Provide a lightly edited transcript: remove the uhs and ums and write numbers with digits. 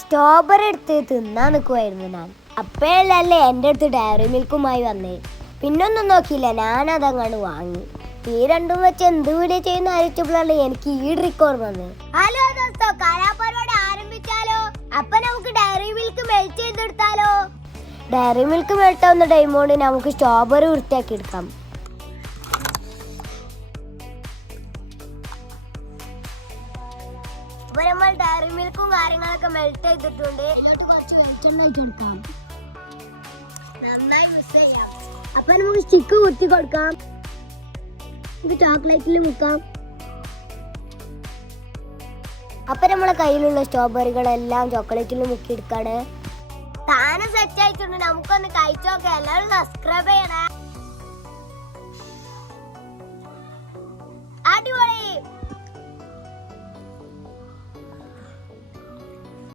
Strawberry എടുത്ത് തിന്നാൻ നിൽക്കുമായിരുന്നു ഞാൻ. അപ്പോഴല്ലേ എൻ്റെ അടുത്ത് ഡയറി മിൽക്കുമായി വന്നേ. പിന്നൊന്നും നോക്കിയില്ല, ഞാനതങ്ങാണ് വാങ്ങി. ഈ രണ്ടും വെച്ച് എന്ത് വീഡിയോ ചെയ്യുന്ന ആലോചിച്ചപ്പോഴാണ് എനിക്ക് ഈ ട്രിക്ക് ഓർമ്മ വന്നത്. ഹലോ ദോസ്തോ, കലാപരിപാടി ആരംഭിച്ചാലോ? അപ്പൊ നമുക്ക് ഡയറി മിൽക്ക് മെൽറ്റ് ചെയ്തെടുത്താലോ? ഡയറി മിൽക്ക് മെൽറ്റ് ആവുന്ന ടൈം കൊണ്ട് നമുക്ക് സ്ട്രോബെറി വൃത്തിയാക്കി എടുക്കാം. അപ്പൊ നമ്മൾ ഡയറി മിൽക്കും കാര്യങ്ങളൊക്കെ മെൽറ്റ് ചെയ്തിട്ടുണ്ട്. ഇതിലോട്ട് കുറച്ച് വെളിച്ചെണ്ണ ഒഴിച്ചെടുക്കാം. നന്നായി മിക്സ് ചെയ്യാം. അപ്പൊ നമുക്ക് സ്റ്റിക്ക് കുത്തി കൊടുക്കാം. ഇത് ചോക്ലേറ്റിൽ മുക്കാം. അപ്പൊ നമ്മളെ കയ്യിലുള്ള സ്ട്രോബെറികളെല്ലാം ചോക്ലേറ്റിൽ മുക്കിയെടുക്കാണ്. താനെ സെറ്റ് ആയിട്ടുണ്ട്. നമുക്കൊന്ന് കഴിച്ചു നോക്കാം. എല്ലാവരും സബ്സ്ക്രൈബ് ചെയ്യണേ.